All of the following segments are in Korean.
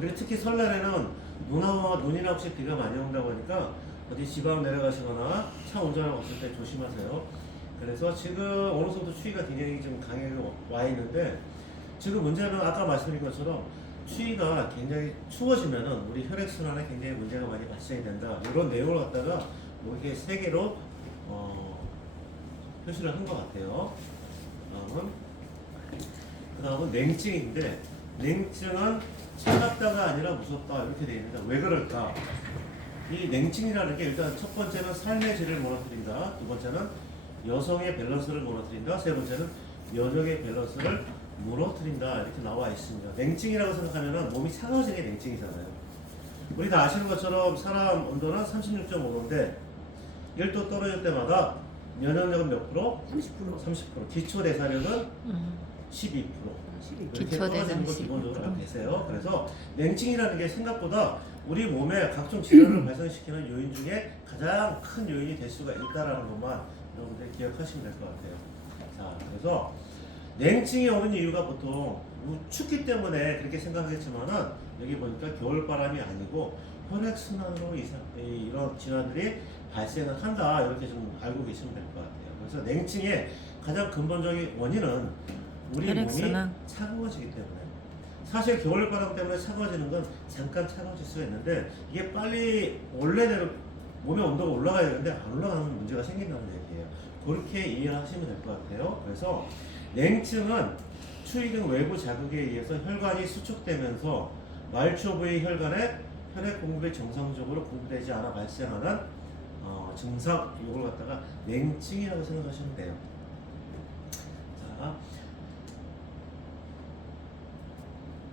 그리고 특히 설날에는 눈이나 혹시 비가 많이 온다고 하니까 어디 지방 내려가시거나 차 운전하고 없을 때 조심하세요. 그래서 지금 어느 정도 추위가 굉장히 좀 강하게 와 있는데 지금 문제는 아까 말씀드린 것처럼 추위가 굉장히 추워지면은 우리 혈액순환에 굉장히 문제가 많이 발생이 된다. 이런 내용을 갖다가 뭐 이게 세 개로 표시를 한 것 같아요. 그다음은 냉증인데 냉증은 차갑다가 아니라 무섭다 이렇게 되어 있습니다. 왜 그럴까? 이 냉증이라는 게 일단 첫 번째는 삶의 질을 무너뜨린다. 두 번째는 여성의 밸런스를 무너뜨린다. 세 번째는 여성의 밸런스를 무너뜨린다. 이렇게 나와 있습니다. 냉증이라고 생각하면 몸이 차가워지는 게 냉증이잖아요. 우리 다 아시는 것처럼 사람 온도는 36.5도인데 1도 떨어질 때마다 면역력은 몇 프로? 30%. 30%. 기초 대사력은 12%. 이렇게 떨어지는 거 기본적으로 알고 계세요. 그래서 냉증이라는 게 생각보다 우리 몸에 각종 질환을 발생시키는 요인 중에 가장 큰 요인이 될 수가 있다라는 것만 여러분들 기억하시면 될 것 같아요. 자, 그래서 냉증이 오는 이유가 보통 춥기 때문에 그렇게 생각하겠지만은 여기 보니까 겨울바람이 아니고 혈액순환으로 이런 질환들이 발생을 한다 이렇게 좀 알고 계시면 될 것 같아요. 그래서 냉증의 가장 근본적인 원인은 우리 혈액순환. 몸이 차가워지기 때문에 사실 겨울바람 때문에 차가워지는 건 잠깐 차가워질 수가 있는데 이게 빨리 원래대로 몸의 온도가 올라가야 되는데 안 올라가는 문제가 생긴다는 얘기예요. 그렇게 이해하시면 될 것 같아요. 그래서 냉증은 추위 등 외부 자극에 의해서 혈관이 수축되면서 말초 부위 혈관에 혈액 공급이 정상적으로 공급되지 않아 발생하는 증상, 이걸 갖다가 냉증이라고 생각하시면 돼요. 자,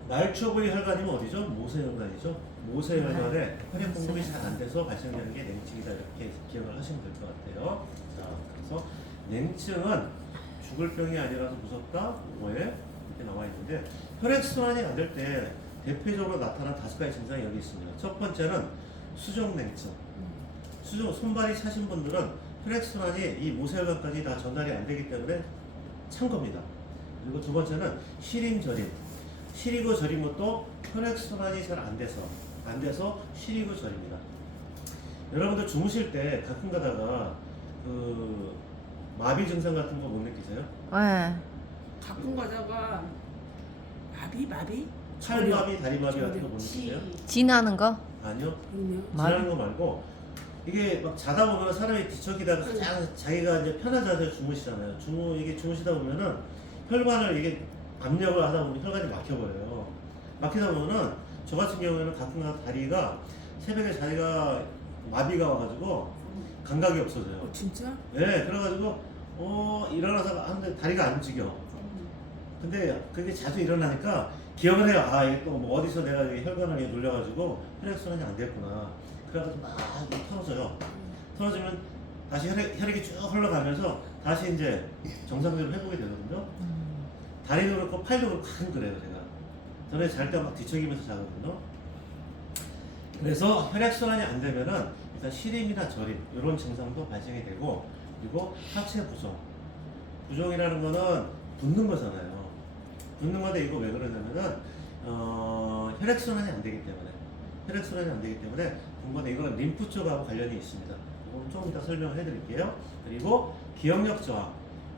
말초 부위 혈관이면 어디죠? 모세혈관이죠. 모세혈관에 혈액 공급이 잘 안 돼서 발생되는 게 냉증이다 이렇게 기억을 하시면 될 것 같아요. 자, 그래서 냉증은 죽을 병이 아니라서 무섭다. 뭐에 이렇게 나와 있는데 혈액 순환이 안 될 때 대표적으로 나타난 5가지 증상이 여기 있습니다. 첫 번째는 수족냉증. 손발이 차신 분들은 혈액 순환이 이 모세혈관까지 다 전달이 안 되기 때문에 찬 겁니다. 그리고 두 번째는 시림저림. 시리고 저린 것도 혈액 순환이 잘 안 돼서 시리고 저립니다. 여러분들 주무실 때 가끔 가다가 그 마비 증상 같은 거 못 느끼세요? 네. 가끔 가다가 마비? 팔마비, 다리마비 같은 거 못 느끼세요? 진하는 거? 아니요. 그럼요. 지나는 거 말고 이게 막 자다 보면 사람이 뒤척이다가 가장 자기가 이제 편한 자세로 주무시잖아요. 이게 주무시다 보면은 혈관을 이게 압력을 하다 보면 혈관이 막혀버려요. 막히다 보면은 저 같은 경우에는 가끔 다리가 새벽에 자기가 마비가 와가지고 감각이 없어져요. 진짜? 네, 그래가지고 일어나서 하는데 다리가 안 움직여. 근데 그게 자주 일어나니까 기억을 해요. 아, 이게 또 뭐 어디서 내가 혈관을 눌려가지고 혈액순환이 안 됐구나. 그래가지고 막 털어져요. 털어지면 다시 혈액이 쭉 흘러가면서 다시 이제 정상대로 회복이 되거든요. 다리도 그렇고 팔도 그렇고 안 그래요, 제가. 저는 잘 때 막 뒤척이면서 자거든요. 그래서 혈액순환이 안 되면은 일단 시림이나 저림 이런 증상도 발생이 되고 그리고 하체 부종. 부종이라는 거는 붓는 거잖아요. 붓는 건데 이거 왜 그러냐면은 혈액순환이 안 되기 때문에 근본에 이거는 림프 쪽하고 관련이 있습니다. 이건 조금 이따 설명을 해드릴게요. 그리고 기억력 저하.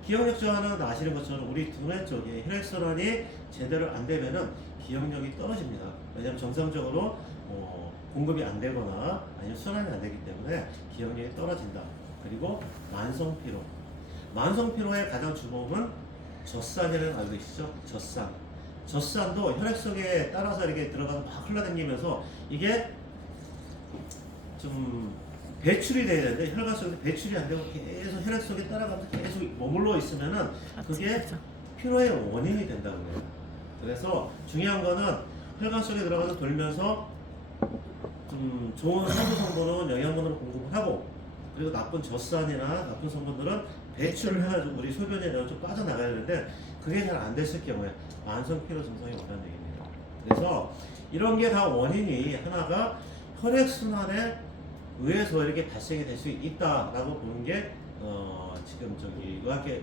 기억력 저하는 아시는 것처럼 우리 두뇌 쪽에 혈액순환이 제대로 안 되면은 기억력이 떨어집니다. 왜냐하면 정상적으로 공급이 안 되거나 아니면 순환이 안 되기 때문에 기억력이 떨어진다. 그리고 만성 피로. 만성 피로의 가장 주범은 젖산이라는 거 알고 계시죠? 젖산도 혈액 속에 따라서 이렇게 들어가서 막 흘러다니면서 이게 좀 배출이 돼야 되는데 혈관 속에 배출이 안 되고 계속 혈액 속에 따라가면서 계속 머물러 있으면은 그게 피로의 원인이 된다고 해요. 그래서 중요한 거는 혈관 속에 들어가서 돌면서 좀 좋은 산소 성분은 영양분으로 공급을 하고 그리고 나쁜 젖산이나 나쁜 성분들은 배출을 해가지고 우리 소변에 좀 빠져나가야 되는데 그게 잘 안 됐을 경우에 만성 피로 증상이 온다는 얘기입니다. 그래서 이런 게 다 원인이 하나가 혈액순환에 의해서 이렇게 발생이 될 수 있다라고 보는 게 지금 의학의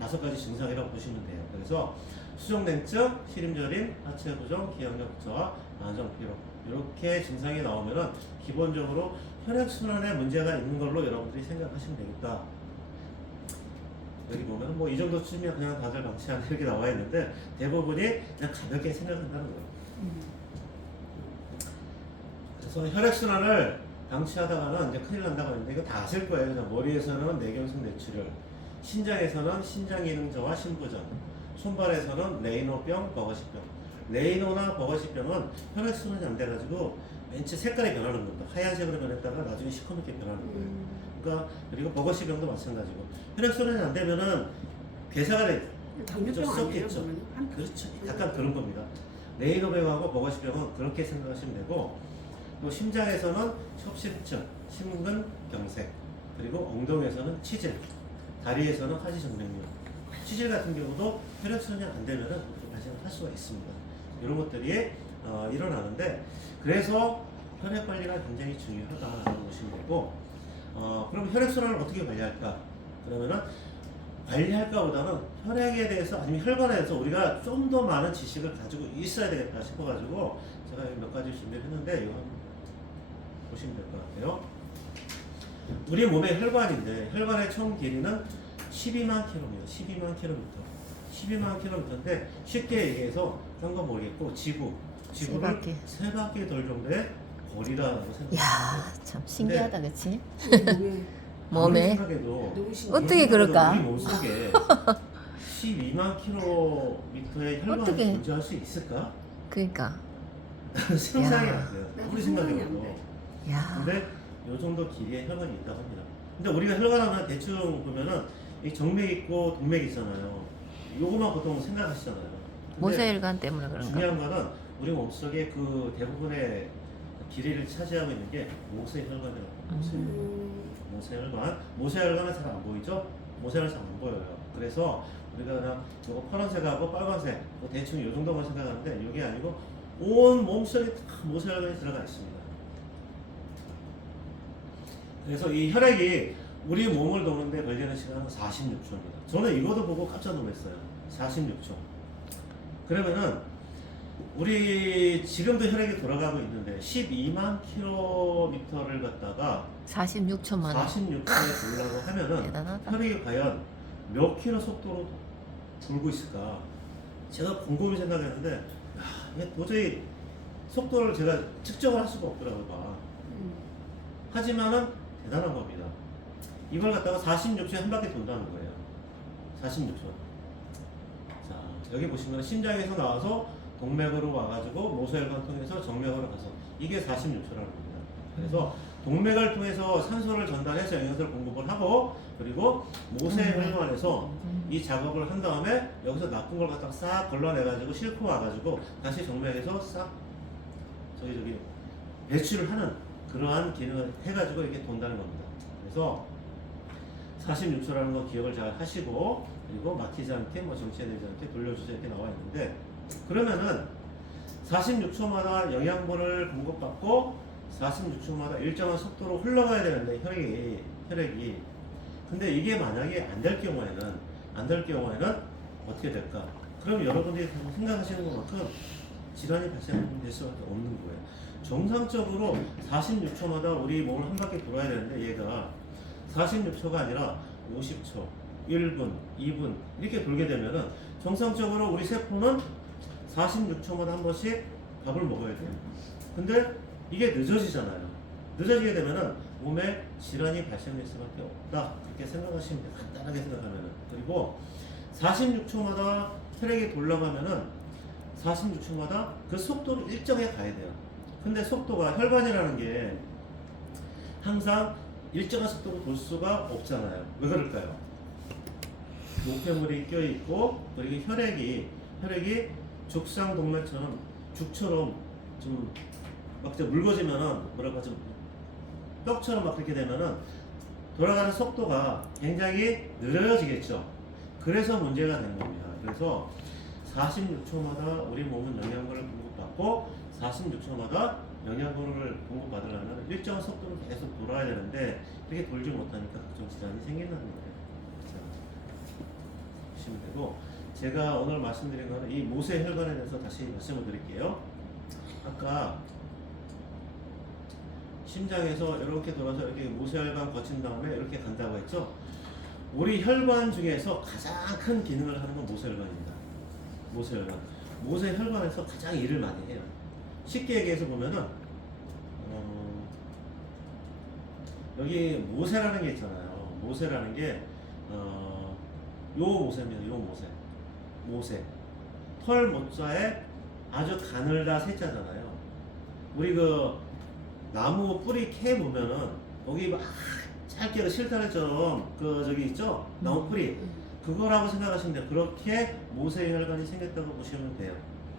5가지 증상이라고 보시면 돼요. 그래서 수족냉증, 시림저림, 하체 부종, 기억력 저하, 만성 피로 이렇게 증상이 나오면은 기본적으로 혈액순환에 문제가 있는 걸로 여러분들이 생각하시면 되겠다. 여기 보면 뭐 이 정도 수준이면 그냥 다들 방치한다 이렇게 나와 있는데 대부분이 그냥 가볍게 생각한다는 거예요. 그래서 혈액순환을 방치하다가는 이제 큰일 난다고 하는데 이거 다 아실 거예요. 그냥 머리에서는 뇌경색 뇌출혈, 신장에서는 신장 기능 저하 신부전, 손발에서는 레이노병, 버거시병. 레이노나 버거시병은 혈액순환이 안 돼가지고 왠지 색깔이 변하는 겁니다. 하얀색으로 변했다가 나중에 시커멓게 변하는 거예요. 그러니까 그리고 버거시병도 마찬가지고 혈액순환이 안 되면은 괴사가 돼. 당뇨병 아니에요? 썩겠죠. 그러면? 그렇죠. 약간 그런 겁니다. 레이노병하고 버거시병은 그렇게 생각하시면 되고 또 심장에서는 협심증, 심근경색, 그리고 엉덩이에서는 치질, 다리에서는 하지정맥류. 치질 같은 경우도 혈액순환이 안 되면은 발생을 할 수가 있습니다. 이런 것들이 일어나는데 그래서 혈액 관리가 굉장히 중요하다라고 보시면 되고 그럼 혈액순환을 어떻게 관리할까? 그러면은 관리할까보다는 혈액에 대해서 아니면 혈관에 대해서 우리가 좀 더 많은 지식을 가지고 있어야 되겠다 싶어가지고 제가 여기 몇 가지 준비를 했는데 이거 한번 보시면 될 것 같아요. 우리 몸의 혈관인데 혈관의 총 길이는 12만 킬로입니다. 12만 킬로미터. 12만 킬로미터인데 쉽게 얘기해서 딴 건 모르겠고 지구를 세 바퀴 돌 정도의 거리라고 생각합니다. 야, 참 신기하다, 그치? 몸에 몸에 생각해도 너무 신기해. 어떻게 그럴까? 우리 몸속에 12만 킬로미터의 혈관을 어떻게? 존재할 수 있을까? 그러니까. 상상이 야. 안 돼요. 나도 아무리 상상이 안 생각해도. 돼. 야, 근데 요 정도 길이의 혈관이 있다고 합니다. 근데 우리가 혈관 하면 대충 보면은 이 정맥 있고 동맥 있잖아요. 요거만 보통 생각하시잖아요. 근데 모세혈관 때문에 그런가? 중요한 거는 우리 몸속에 그 대부분의 길이를 차지하고 있는 게 모세혈관이라고 합니다. 모세혈관. 모세혈관은 잘 안 보이죠? 모세혈관 잘 안 보여요. 그래서 우리가 그냥 이거 파란색하고 빨간색 뭐 대충 요 정도만 생각하는데 이게 아니고 온 몸속에 다 모세혈관이 들어가 있습니다. 그래서 이 혈액이 우리 몸을 도는데 걸리는 시간은 46초입니다. 저는 이거도 보고 깜짝 놀랐어요. 46초. 그러면은 우리 지금도 혈액이 돌아가고 있는데 12만 킬로미터를 갖다가 46초 만에. 46초에 돌라고 하면은 대단하다. 혈액이 과연 몇 킬로 속도로 돌고 있을까? 제가 곰곰이 생각했는데 야, 이게 도저히 속도를 제가 측정을 할 수가 없더라고요. 막. 하지만은 대단한 겁니다. 이걸 갖다가 46초에 한 바퀴 돈다는 거예요. 46초. 자, 여기 보시면 심장에서 나와서 동맥으로 와가지고 모세혈관 통해서 정맥으로 가서 이게 46초라는 겁니다. 그래서 동맥을 통해서 산소를 전달해서 영양소를 공급을 하고 그리고 모세혈관에서 이 작업을 한 다음에 여기서 나쁜 걸 갖다가 싹 걸러내가지고 싣고 와가지고 다시 정맥에서 싹 저기 배출을 하는 그러한 기능을 해가지고 이렇게 돈다는 겁니다. 그래서 46초라는 거 기억을 잘 하시고 그리고 막히지 않게 뭐 정체되지 않게 돌려주세요 이렇게 나와 있는데 그러면은 46초마다 영양분을 공급받고 46초마다 일정한 속도로 흘러가야 되는데 혈액이 근데 이게 만약에 안 될 경우에는 어떻게 될까? 그럼 여러분들이 생각하시는 것만큼 질환이 발생될 수밖에 없는 거예요. 정상적으로 46초마다 우리 몸을 한 바퀴 돌아야 되는데 얘가 46초가 아니라 50초, 1분, 2분 이렇게 돌게 되면은 정상적으로 우리 세포는 46초마다 한 번씩 밥을 먹어야 돼요. 근데 이게 늦어지잖아요. 늦어지게 되면은 몸에 질환이 발생될 수밖에 없다. 그렇게 생각하시면 돼요. 간단하게 생각하면은. 그리고 46초마다 혈액이 돌아가면은 46초마다 그 속도를 일정에 가야 돼요. 근데 속도가 혈관이라는 게 항상 일정한 속도로 돌 수가 없잖아요. 왜 그럴까요? 노폐물이 껴있고 그리고 혈액이 죽상동맥처럼 죽처럼 좀 막 묽어지면은 뭐랄까 좀 떡처럼 막 그렇게 되면은 돌아가는 속도가 굉장히 느려지겠죠. 그래서 문제가 되는 겁니다. 그래서 46초마다 우리 몸은 영양분을 공급받고 46초마다 영양분을 공급받으려면 일정한 속도로 계속 돌아야 되는데 그렇게 돌지 못하니까 각종 질환이 생긴다는 거예요. 자, 보시면 되고 제가 오늘 말씀드린 거는 이 모세혈관에 대해서 다시 말씀을 드릴게요. 아까 심장에서 이렇게 돌아서 이렇게 모세혈관 거친 다음에 이렇게 간다고 했죠. 우리 혈관 중에서 가장 큰 기능을 하는 건 모세혈관입니다. 모세혈관. 모세혈관에서 가장 일을 많이 해요. 쉽게 얘기해서 보면은 여기 모세라는 게 있잖아요. 모세라는 게 요 모세입니다. 요 모세. 털 모자에 아주 가늘다 세자잖아요. 우리 그 나무 뿌리 캐 보면은 거기 막 짧게 그 실타래처럼 그 저기 있죠? 나무 뿌리. 그거라고 생각하시면 돼요. 그렇게 모세혈관이 생겼다고 보시면 돼요.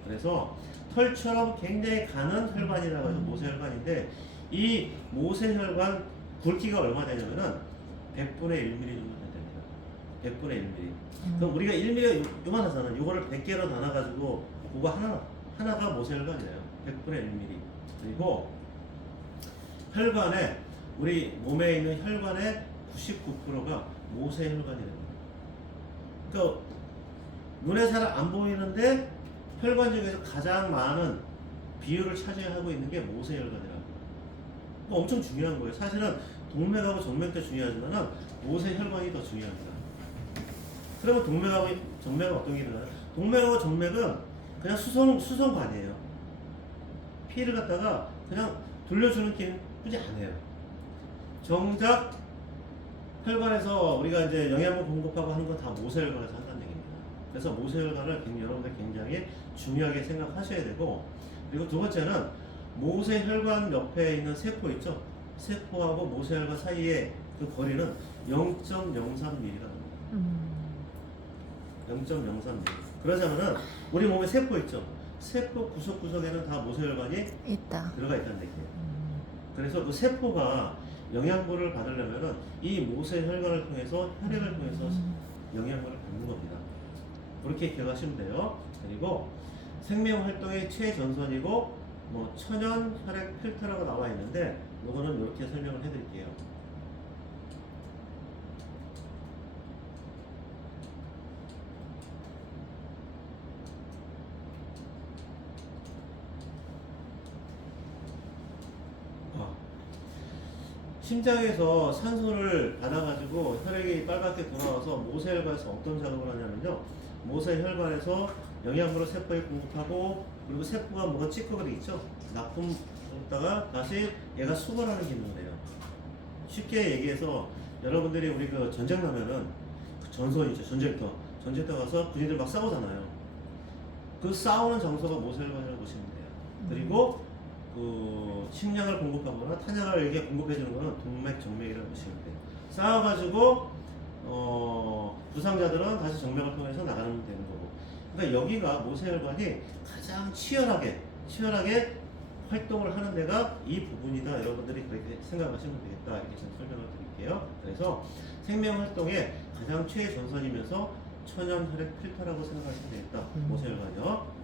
그래서 털처럼 굉장히 가는 혈관이라고 해서 모세혈관인데, 이 모세혈관 굵기가 얼마 되냐면은 100분의 1mm 정도 됩니다. 100분의 1mm. 그럼 우리가 1mm가 요만하잖아요. 요거를 100개로 나눠가지고 그거 하나가 모세혈관이에요. 100분의 1mm. 그리고 혈관에, 우리 몸에 있는 혈관의 99%가 모세혈관이래요. 그러니까 눈에 잘 안 보이는데 혈관 중에서 가장 많은 비율을 차지하고 있는 게 모세혈관이라고. 엄청 중요한 거예요. 사실은 동맥하고 정맥도 중요하지만은 모세혈관이 더 중요합니다. 그러면 동맥하고 정맥은 어떤 게 일어나요? 동맥하고 정맥은 그냥 수송관이에요. 피를 갖다가 그냥 돌려주는 기능뿐이 아니에요. 정작 혈관에서 우리가 이제 영양분 공급하고 하는 건 다 모세혈관에서 한다는 얘기입니다. 그래서 모세혈관을 여러분들 굉장히 중요하게 생각하셔야 되고, 그리고 두 번째는 모세혈관 옆에 있는 세포 있죠? 세포하고 모세혈관 사이에 그 거리는 0.03mm가 됩니다. 0.03mm. 그러자면은 우리 몸에 세포 있죠? 세포 구석구석에는 다 모세혈관이 있다. 들어가 있다는 얘기예요. 그래서 그 세포가 영양분을 받으려면은 이 모세혈관을 통해서, 혈액을 통해서 영양분을 받는 겁니다. 그렇게 기억하시면 돼요. 그리고 생명활동의 최전선이고 뭐 천연 혈액 필터라고 나와 있는데, 이거는 이렇게 설명을 해드릴게요. 심장에서 산소를 받아가지고 혈액이 빨갛게 돌아와서 모세혈관에서 어떤 작업을 하냐면요, 모세혈관에서 영양분을 세포에 공급하고, 그리고 세포가 뭐가 찌꺼기 있죠? 납품 먹다가 다시 얘가 수거하는 기능을 해요. 쉽게 얘기해서 여러분들이 우리 그 전쟁 나면은 그 전선이죠. 전쟁터 가서 군인들 막 싸우잖아요. 그 싸우는 장소가 모세혈관이라고 보시면 돼요. 그리고 그 식량을 공급하거나 탄약을 이렇게 공급해주는 거는 동맥, 정맥이라고 보시면 돼요. 싸워가지고 부상자들은 다시 정맥을 통해서 나가면 되는 거고. 그러니까 여기가 모세혈관이 가장 치열하게 활동을 하는 데가 이 부분이다. 여러분들이 그렇게 생각하시면 되겠다. 이렇게 좀 설명을 드릴게요. 그래서 생명 활동의 가장 최전선이면서 천연 혈액 필터라고 생각하시면 되겠다. 모세혈관이요.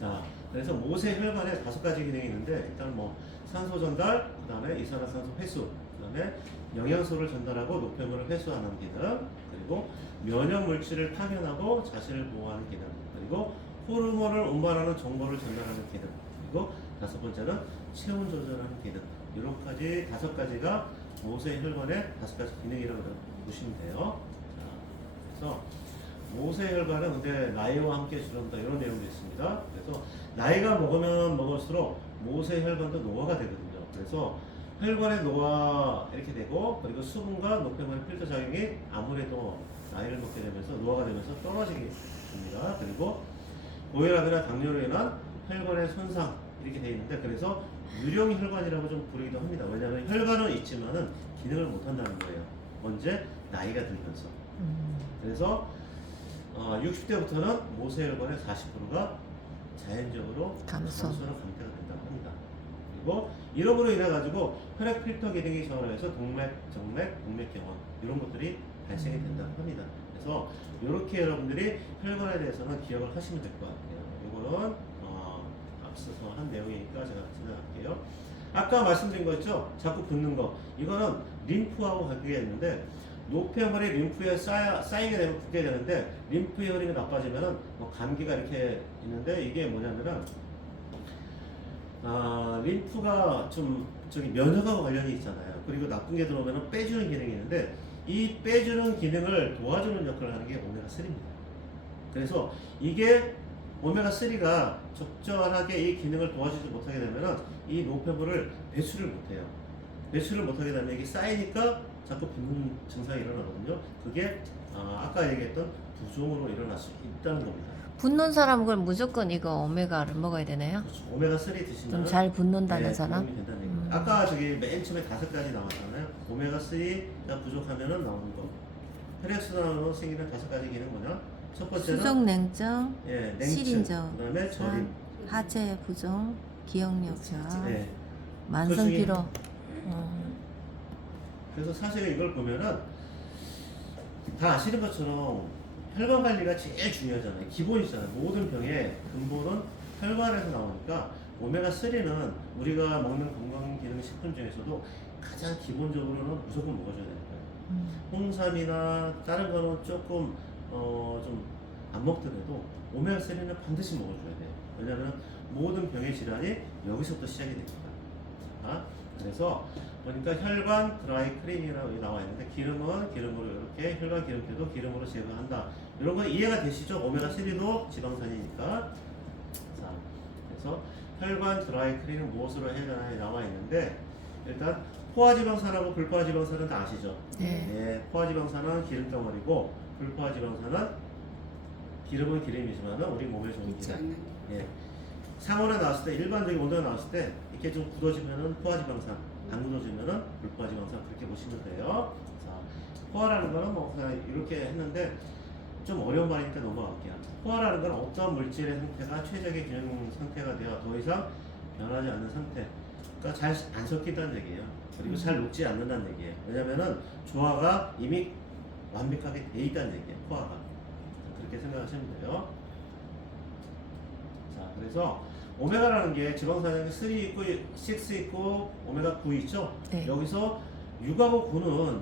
자, 그래서 모세혈관에 5가지 기능이 있는데, 일단 뭐 산소 전달, 그 다음에 이산화탄소 회수, 그 다음에 영양소를 전달하고 노폐물을 회수하는 기능, 그리고 면역 물질을 파견하고 자신을 보호하는 기능, 그리고 호르몬을 운반하는 정보를 전달하는 기능, 그리고 5번째는 체온 조절하는 기능. 이렇게까지 5가지가 모세혈관의 5가지 기능이라고 보시면 돼요. 자, 그래서 모세혈관은 근데 나이와 함께 줄어든다, 이런 내용도 있습니다. 그래서 나이가 먹으면 먹을수록 모세혈관도 노화가 되거든요. 그래서 혈관의 노화 이렇게 되고, 그리고 수분과 노폐물의 필터 작용이 아무래도 나이를 먹게 되면서 노화가 되면서 떨어지게 됩니다. 그리고 고혈압이나 당뇨로 인한 혈관의 손상 이렇게 되어 있는데, 그래서 유령 혈관이라고 좀 부르기도 합니다. 왜냐하면 혈관은 있지만은 기능을 못 한다는 거예요. 언제? 나이가 들면서. 그래서 60대부터는 모세혈관의 40%가 자연적으로 감소나 감퇴가 된다고 합니다. 그리고 이러므로 인해 가지고 혈액 필터 기능이 저하해서 동맥, 정맥, 동맥경화 이런 것들이 발생이 된다고 합니다. 그래서 이렇게 여러분들이 혈관에 대해서는 기억을 하시면 될 것 같아요. 이거는 앞서서 한 내용이니까 제가 지나갈게요. 아까 말씀드린 거 있죠? 자꾸 붓는 거. 이거는 림프하고 관계가 있는데, 노폐물이 림프에 쌓이게 되면 붓게 되는데 림프의 흐름이 나빠지면은 뭐 감기가 이렇게 있는데 이게 뭐냐면은 림프가 좀 저기 면역하고 관련이 있잖아요. 그리고 나쁜 게 들어오면은 빼주는 기능이 있는데 이 빼주는 기능을 도와주는 역할을 하는 게 오메가3입니다. 그래서 이게 오메가3가 적절하게 이 기능을 도와주지 못하게 되면은 이 노폐물을 배출을 못해요. 배출을 못하게 되면 이게 쌓이니까 자꾸 붓는 증상이 일어나거든요. 그게 아까 얘기했던 부종으로 일어날 수 있다는 겁니다. 붓는 사람은 그럼 무조건 이거 오메가를 먹어야 되나요? 그렇죠. 오메가3 드시면 좀 잘 붓는다는 네, 사람? 도움이 된다는 얘기입니다. 아까 저기 맨 처음에 5가지 나왔잖아요. 오메가3가 부족하면은 나오는 거. 혈액순환으로 생기는 5가지 기능 뭐냐? 첫 번째는 수족 냉증, 예, 냉증, 실인저, 그다음에 저림. 하체 부종, 기억력 저하, 네. 만성 피로. 그래서 사실 이걸 보면은 다 아시는 것처럼 혈관 관리가 제일 중요하잖아요. 기본이잖아요. 모든 병의 근본은 혈관에서 나오니까 오메가3는 우리가 먹는 건강기능식품 중에서도 가장 기본적으로는 무조건 먹어줘야 되는 거예요. 홍삼이나 다른 거는 조금 좀 안 먹더라도 오메가3는 반드시 먹어줘야 돼요. 왜냐하면 모든 병의 질환이 여기서부터 시작이 됩니다. 그래서 보니까 혈관 드라이 크림이라고 나와 있는데 기름은 기름으로 이렇게 혈관 기름때도 기름으로 제거한다. 이런 거 이해가 되시죠? 오메가3도 지방산이니까. 자, 그래서 혈관 드라이 크림은 무엇으로 해야 되나 나와 있는데 일단 포화지방산하고 불포화지방산은 다 아시죠? 네. 예, 포화지방산은 기름덩어리고 불포화지방산은 기름은 기름이지만 우리 몸에 좋은 기름. 예. 상온에 나왔을 때 일반적인 온도에 나왔을 때 이렇게 좀 굳어지면은 포화지방산, 안 굳어지면은 불포화지방산 그렇게 보시면 돼요. 자, 포화라는 거는 뭐 그냥 이렇게 했는데 좀 어려운 말이니까 넘어갈게요. 포화라는 건 어떤 물질의 상태가 최적의 균형 상태가 되어 더 이상 변하지 않는 상태. 그러니까 잘 안 섞인다는 얘기예요. 그리고 잘 녹지 않는다는 얘기예요. 왜냐면은 조화가 이미 완벽하게 돼 있다는 얘기예요. 포화가. 그렇게 생각하시면 돼요. 자, 그래서 오메가라는 게 지방산에 3 있고 6 있고 오메가 9 있죠? 네. 여기서 6하고 9는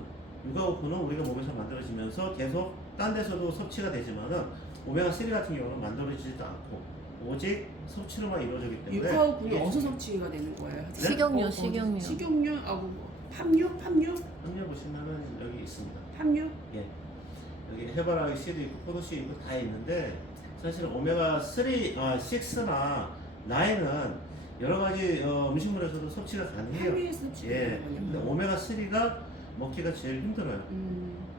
우리가 몸에서 만들어지면서 계속 딴 데서도 섭취가 되지만은 오메가 3 같은 경우는 만들어지지도 않고 오직 섭취로만 이루어지기 때문에 육하고 균이 이게 어디서 섭취가 되는 거예요? 식용유, 어, 식용유. 식용유, 팜유, 한여 보시면은 여기 있습니다. 팜유. 예. 여기 해바라기 씨도 있고 포도씨 있고 다 있는데 사실 오메가 3, 6나 9은 여러 가지 음식물에서도 섭취가 가능해요. 팜유에 섭취가 예. 되는 근데 거군요. 오메가 3가 먹기가 제일 힘들어요.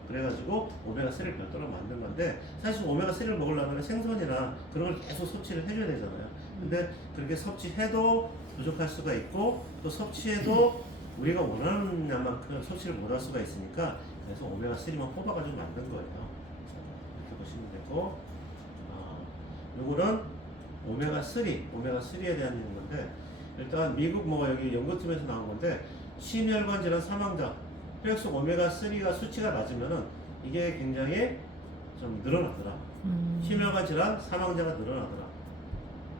그래가지고 오메가 3를 별도로 만든 건데 사실 오메가 3를 먹으려면 생선이나 그런 걸 계속 섭취를 해줘야 되잖아요. 근데 그렇게 섭취해도 부족할 수가 있고 또 섭취해도 우리가 원하는 양만큼 섭취를 못할 수가 있으니까 그래서 오메가 3만 뽑아가지고 만든 거예요. 자, 이렇게 보시면 되고 요거는 오메가 3에 대한 건데 일단 미국 뭐 여기 연구팀에서 나온 건데 심혈관 질환 사망자 혈액 속 오메가 3가 수치가 낮으면은 이게 굉장히 좀 늘어나더라. 심혈관 질환 사망자가 늘어나더라.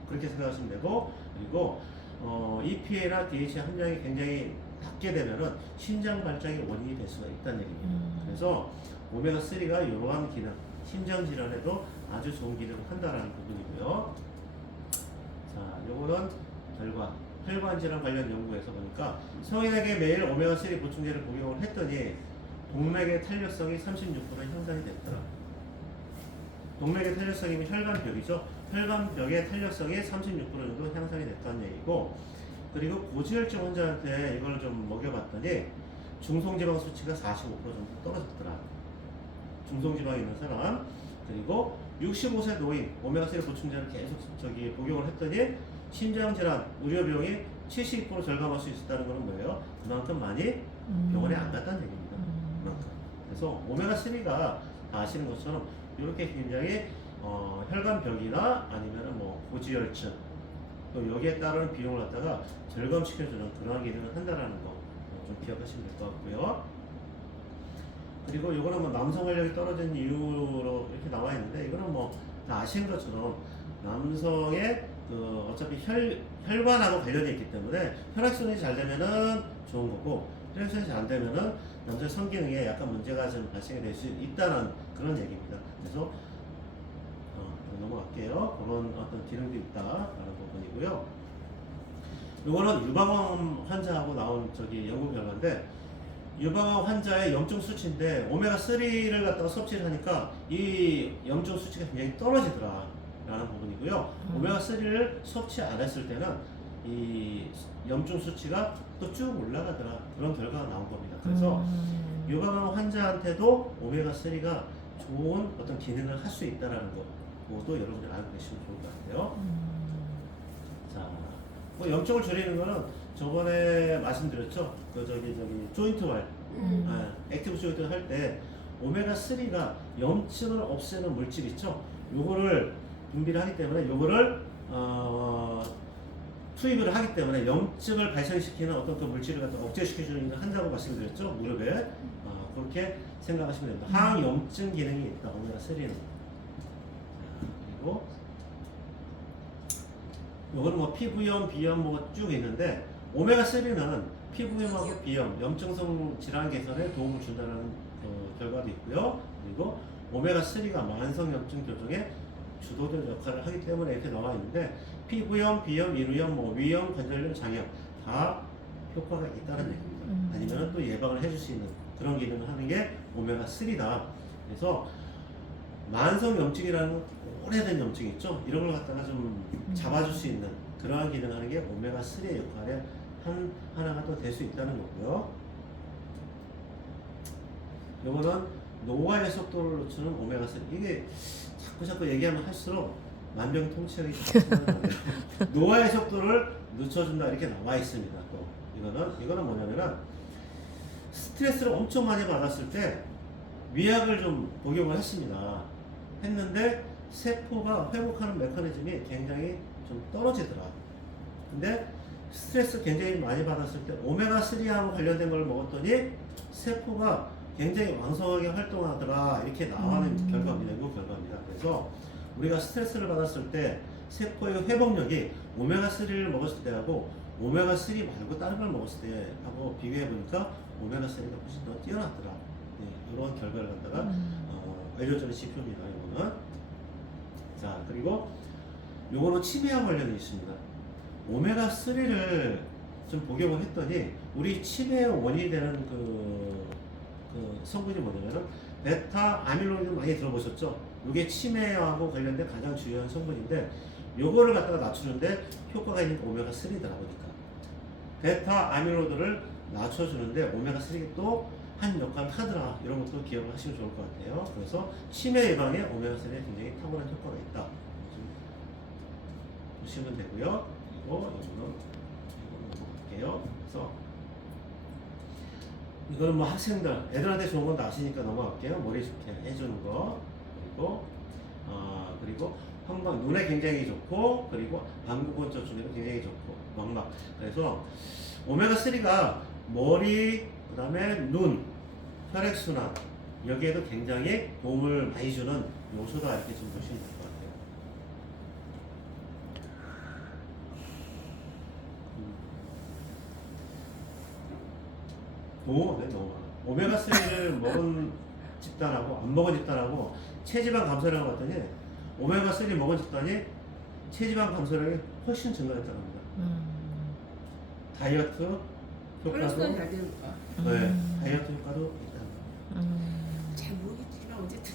그렇게 생각하시면 되고 그리고 EPA나 DHA 함량이 굉장히 낮게 되면은 심장 발작의 원인이 될 수가 있다는 얘기입니다. 그래서 오메가 3가 이러한 기능, 심장 질환에도 아주 좋은 기능을 한다라는 부분이고요. 자, 요거는 결과. 혈관 질환 관련 연구에서 보니까 성인에게 매일 오메가 3 보충제를 복용을 했더니 동맥의 탄력성이 36% 향상이 됐더라. 동맥의 탄력성이면 혈관벽이죠. 혈관벽의 탄력성이 36% 정도 향상이 됐다는 얘기고 그리고 고지혈증 환자한테 이걸 좀 먹여봤더니 중성지방 수치가 45% 정도 떨어졌더라. 중성지방이 있는 사람 그리고 65세 노인 오메가3 보충제를 계속 복용을 했더니 심장질환 우려 비용이 72% 절감할 수 있었다는 것은 뭐예요? 그만큼 많이 병원에 안 갔다는 얘기입니다. 그만큼. 그래서 오메가3가 아시는 것처럼 이렇게 굉장히 혈관벽이나 아니면은 뭐 고지혈증 또 여기에 따른 비용을 갖다가 절감시켜주는 그러한 기능을 한다라는 거 좀 기억하시면 될 것 같고요. 그리고 이거는 뭐 남성 활력이 떨어진 이유로 이렇게 나와 있는데 이거는 뭐 다 아시는 것처럼 남성의 어차피 혈관하고 관련이 있기 때문에 혈액순환이 잘 되면은 좋은 거고 혈액순환이 잘 안 되면은 남자 성기능에 약간 문제가 좀 발생이 될 수 있다는 그런 얘기입니다. 그래서 넘어갈게요. 그런 어떤 기능도 있다라는 부분이고요. 이거는 유방암 환자하고 나온 연구 결과인데, 유방암 환자의 염증 수치인데 오메가 3를 갖다가 섭취를 하니까 이 염증 수치가 굉장히 떨어지더라라는 부분이고요. 오메가 3를 섭취 안 했을 때는 이 염증 수치가 또 쭉 올라가더라, 그런 결과가 나온 겁니다. 그래서 유방암 환자한테도 오메가 3가 좋은 어떤 기능을 할 수 있다라는 거, 그것도 여러분들 알고 계시면 좋을 것 같아요. 자, 뭐 염증을 줄이는 거는 저번에 말씀드렸죠. 조인트 왈, 액티브 조인트 할 때 오메가 3가 염증을 없애는 물질 있죠. 요거를 분비를 하기 때문에 요거를 투입을 하기 때문에 염증을 발생시키는 어떤 그 물질을 갖다 억제시켜주는 일을 한다고 말씀드렸죠. 무릎에. 그렇게 생각하시면 됩니다. 항염증 기능이 있다, 오메가 3는. 그리고 요거는 뭐 피부염, 비염 뭐 쭉 있는데, 오메가 3는 피부염하고 비염, 염증성 질환 개선에 도움을 준다는 결과도 있고요. 그리고 오메가 3가 만성염증 교정에 주도적 역할을 하기 때문에 이렇게 나와 있는데, 피부염, 비염, 인후염, 뭐 위염, 관절염, 장염 다 효과가 있다는 얘기입니다. 아니면 또 예방을 해줄 수 있는 그런 기능을 하는 게 오메가 3다. 그래서 만성염증이라는 건 오래된 염증 있죠. 이런 걸 갖다가 좀 잡아줄 수 있는 그러한 기능을 하는 게 오메가 3의 역할에 하나가 또 될 수 있다는 거고요. 요거는 노화의 속도를 늦추는 오메가 3. 이게 자꾸 얘기하면 할수록 만병통치약이 노화의 속도를 늦춰준다, 이렇게 나와 있습니다. 또 이거는 뭐냐면은 스트레스를 엄청 많이 받았을 때 위약을 좀 복용을 했는데 세포가 회복하는 메커니즘이 굉장히 좀 떨어지더라. 근데 스트레스 굉장히 많이 받았을 때 오메가 3하고 관련된 걸 먹었더니 세포가 굉장히 왕성하게 활동하더라, 이렇게 나오는 결과입니다. 이거 결과입니다. 그래서 우리가 스트레스를 받았을 때 세포의 회복력이 오메가 3를 먹었을 때하고 오메가 3 말고 다른 걸 먹었을 때하고 비교해 보니까 오메가 3가 훨씬 더 뛰어났더라. 네, 이런 결과를 갖다가 알려주는 지표입니다. 이거는. 자, 그리고 요거는 치매와 관련이 있습니다. 오메가 3를 좀 복용을 했더니 우리 치매의 원인이 되는 그 성분이 뭐냐면은 베타 아밀로이드 많이 들어보셨죠? 이게 치매하고 관련된 가장 중요한 성분인데, 요거를 갖다가 낮추는데 효과가 있는 게 오메가 3더라 보니까 베타 아밀로이드를 낮춰주는데 오메가 3가 또 한 역할을 하더라. 이런 것도 기억을 하시면 좋을 것 같아요. 그래서 치매 예방에 오메가 3에 굉장히 탁월한 효과가 있다, 보시면 되고요. 그리고 이거는 넘어갈게요. 그래서 이거는 뭐 학생들, 애들한테 좋은 건 다 아시니까 넘어갈게요. 머리 좋게 해주는 거. 그리고 황방, 눈에 굉장히 좋고, 그리고 안구건조 쪽에도 굉장히 좋고, 망막. 그래서 오메가 3가 머리, 그 다음에 눈, 혈액순환, 여기에도 굉장히 도움을 많이 주는 요소다, 이렇게 좀 보시면 될 것 같아요. 너무 많아. 오메가 3를 먹은 집단하고 안 먹은 집단하고 체지방 감소량을 봤더니 오메가 3 먹은 집단이 체지방 감소량이 훨씬 증가했다고 합니다. 다이어트 효과도, 잘 되니까. 네, 다이어트 효과도 있다. 잘 모르겠지만 어쨌든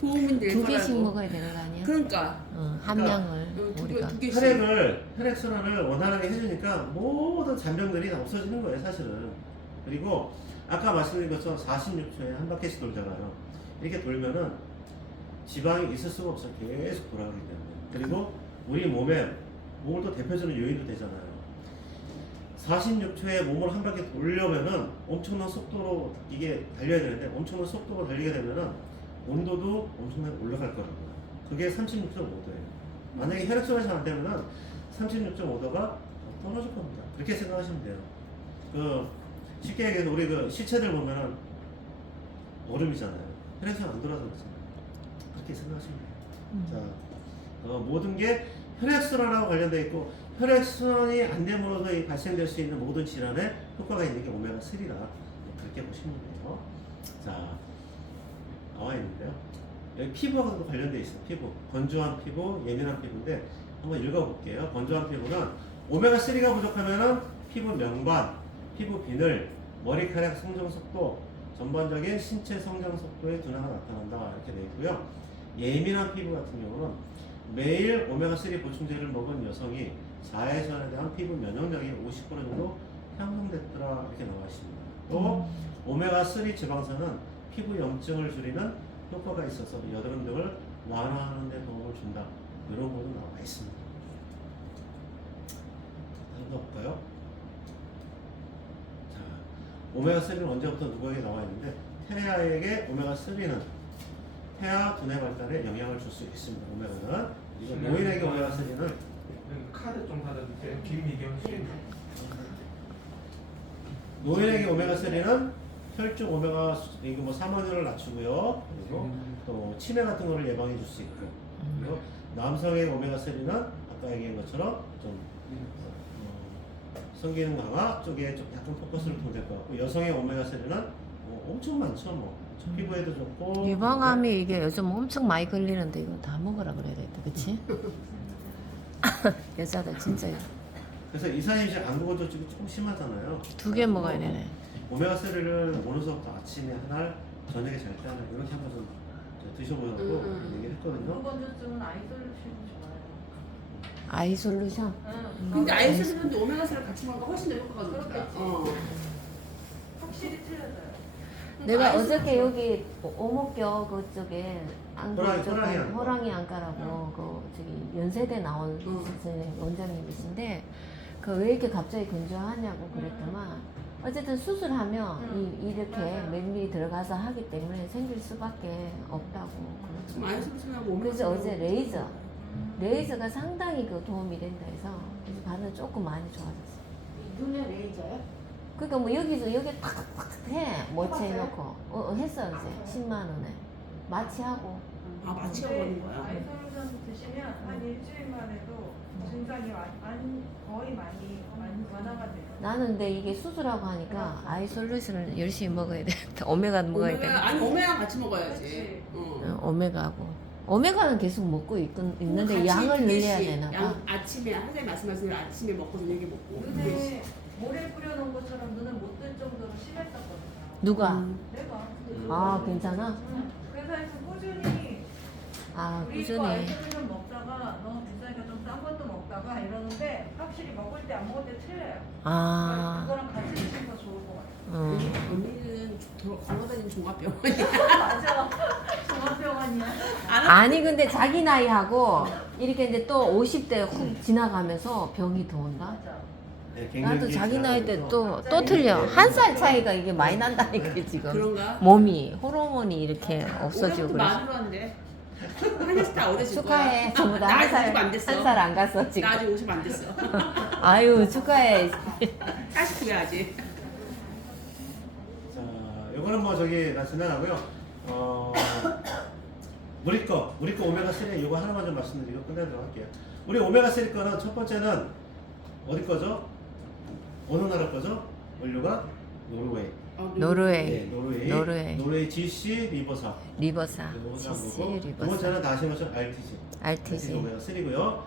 도움은 될 두 거라고. 개씩 먹어야 되는 거 아니야? 그러니까 함량을 두 우리가. 개씩. 혈액순환을 원활하게 해주니까 모든 잔병들이 다 없어지는 거예요, 사실은. 그리고 아까 말씀드린 것처럼 46초에 한 바퀴씩 돌잖아요. 이렇게 돌면은 지방이 있을 수가 없어요. 계속 돌아가기 때문에. 그리고 우리 몸을 또 대표적인 요인도 되잖아요. 46초에 몸을 한 바퀴 돌려면은 엄청난 속도로 이게 달려야 되는데, 엄청난 속도로 달리게 되면은 온도도 엄청나게 올라갈 거라고요. 그게 36.5도예요. 만약에 혈액순환이 잘 안 되면은 36.5도가 떨어질 겁니다. 그렇게 생각하시면 돼요. 쉽게 얘기해서 우리 시체들 보면은 얼음이잖아요. 혈액순환 안 돌아서 그렇잖아요. 그렇게 생각하시면 돼요. 자, 모든 게 혈액순환하고 관련되어 있고 혈액순환이 안 됨으로써 발생될 수 있는 모든 질환에 효과가 있는 게 오메가3다. 그렇게 보시면 돼요. 자, 나와 있는데요. 여기 피부하고도 관련되어 있어요. 피부. 건조한 피부, 예민한 피부인데 한번 읽어볼게요. 건조한 피부는 오메가3가 부족하면은 피부 명반, 피부 비늘, 머리카락 성장 속도, 전반적인 신체 성장 속도에 둔화가 나타난다. 이렇게 되어 있고요. 예민한 피부 같은 경우는 매일 오메가3 보충제를 먹은 여성이 자외선에 대한 피부 면역력이 50% 정도 향상됐더라. 이렇게 나와 있습니다. 또 오메가3 지방산은 피부 염증을 줄이는 효과가 있어서 여드름 등을 완화하는 데 도움을 준다. 이런 것도 나와 있습니다. 읽어볼까요? 자, 오메가3는 언제부터 누구에게 나와 있는데 태아에게 오메가3는 태아 두뇌 발달에 영향을 줄 수 있습니다. 오메가는 이거 노인에게 오메가3는 카드 좀 받아주세요. 김미경 씨. 노인에게 오메가3는 혈중 오메가 이거 뭐 사망률을 낮추고요. 그리고 또 치매 같은 거를 예방해 줄 수 있고. 그리고 남성의 오메가3는 아까 얘기한 것처럼 좀 성기능 강화 쪽에 좀 약간 포커스를 두면 될 것 같고, 여성의 오메가3는 엄청 많죠. 뭐 피부에도 좋고. 유방암이 이게 요즘 엄청 많이 걸리는데 이거 다 먹으라 그래야 되겠다, 그치? 여자들 진짜 그래서 이사님이 안구건조 쪽이 조금 심하잖아요. 2개 먹어야 되네. 오메가3를 오늘서부터 아침에 하나, 저녁에 잘 때 하나 이렇게 한번 좀 드셔보라고 얘기를 했거든요. 건조증은 아이솔루션이 좋아요. 아이솔루션? 근데 아이솔루션도 오메가3를 같이 먹으면 훨씬 더 효과가 좋다. 그렇겠지. 확실히 틀려져요. 내가 어저께 여기 오목교 그쪽에 호랑이 안과. 호랑이 안과라고 그 저기 연세대 나온 선생님 원장님이신데 그 왜 이렇게 갑자기 건조하냐고 그랬더만 어쨌든 수술하면 이렇게 멜밀이 들어가서 하기 때문에 생길 수밖에 없다고 지금 그러더라고요. 아이솔루션하고 그래서 오메가3 어제 레이저가 상당히 그 도움이 된다 해서 그래서 반응 조금 많이 좋아졌어. 눈에 레이저요? 그러니까 뭐 여기서 여기 팍팍팍 해 모체 해놓고 했어 이제 10만 원에 마취하고. 아 마취가 오는 거야? 아이솔루션 드시면 한 일주일만 해도 증상이 거의 많이 완화가 돼요. 나는 근데 이게 수술하고 하니까 아이솔루션을 열심히 먹어야 돼. 오메가 먹어야 돼. 아니 오메가 같이 먹어야지. 그치. 오메가하고. 오메가는 계속 먹고 있는데 같이 양을 두 늘려야 개씩. 되나 봐. 양 아침에 선생님 말씀하신 대로 아침에 먹고 저녁에 먹고. 눈에 모래 뿌려놓은 것처럼 눈을 못 뜰 정도로 심했었거든요. 누가? 내가. 아 괜찮아? 그래서 하여튼 꾸준히 아 우리 거 꾸준히. 아이솔루션 먹다가 너무 비싸니까 좀 싼 것도 먹다가 이러는데 확실히 먹을 때 안 먹을 때 틀려요. 아. 그거랑 같이 드시면 더 좋을 것 같아요. 언니는 걸어다니는 종합병원이야. 맞아. 종합병원이야. 아니 근데 자기 나이하고 이렇게 이제 또 50대 훅 지나가면서 병이 더 온다. 맞아. 네, 나도 갱년기 자기 나이 때 지나면서 또 틀려. 한 살 차이가 이게 많이 난다니까 지금. 그런가? 몸이 호르몬이 이렇게 없어지고 올해부터 그래. 만으로 한대. 하나씩 다 어려질 거야. 축하해. 전부 다 나 한 아직 살 50 안 됐어. 한 살 안 갔어 지금. 나 아직 50 안 됐어. 아유 축하해. 49야 아직. 자, 요거는 뭐 저기 나 지나가고요. 우리 거 오메가3 요거 하나만 좀 말씀드리고 끝내도록 할게요. 우리 오메가3 거는 첫 번째는 어디 거죠? 어느 나라 거죠? 원료가 노르웨이. 노르웨이. 네, 노르웨이 GC 리버사. 리버사. 요거 GC 두 리버사. 번째는 다 아시는 것처럼 RTG. RTG. 오메가3고요.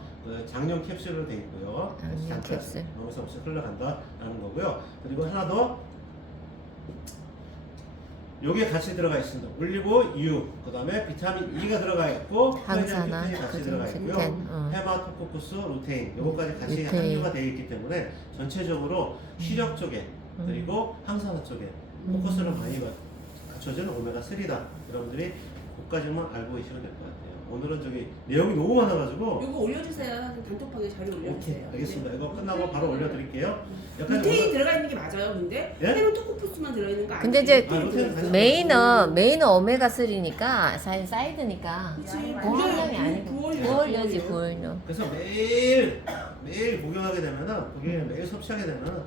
장염 캡슐로 되어 있고요. 장염 캡슐. 너무서 없이 흘러간다라는 거고요. 그리고 하나 더 요게 같이 들어가 있습니다. 올리브 유, 그다음에 비타민 E가 들어가 있고 항산화, 펜 같이 들어가 있고요. 펜, 헤마토코쿠스, 루테인 요거까지 같이 루테인. 함유가 되어 있기 때문에 전체적으로 시력 쪽에 그리고 항산화 쪽에 포커스를 많이 갖춰진 오메가3다. 여러분들이 그까지만 알고 계시면 될 것 같아요. 오늘은 저기 내용이 너무 많아가지고 이거 올려주세요. 단톡방에 자료 오케이 올려주세요. 알겠습니다. 이거 끝나고 바로 올려드릴게요. 루테인 들어가 있는 게 맞아요, 근데? 예? 헤마토코쿠스만 들어있는 거 아니에요? 근데 이제 루테인 메인은 오메가 3니까 사이드니까 그치. 고함량이 아니고 부얼려지 부얼려. 그래서 매일 복용하게 되면은 그게 매일 섭취하게 되면은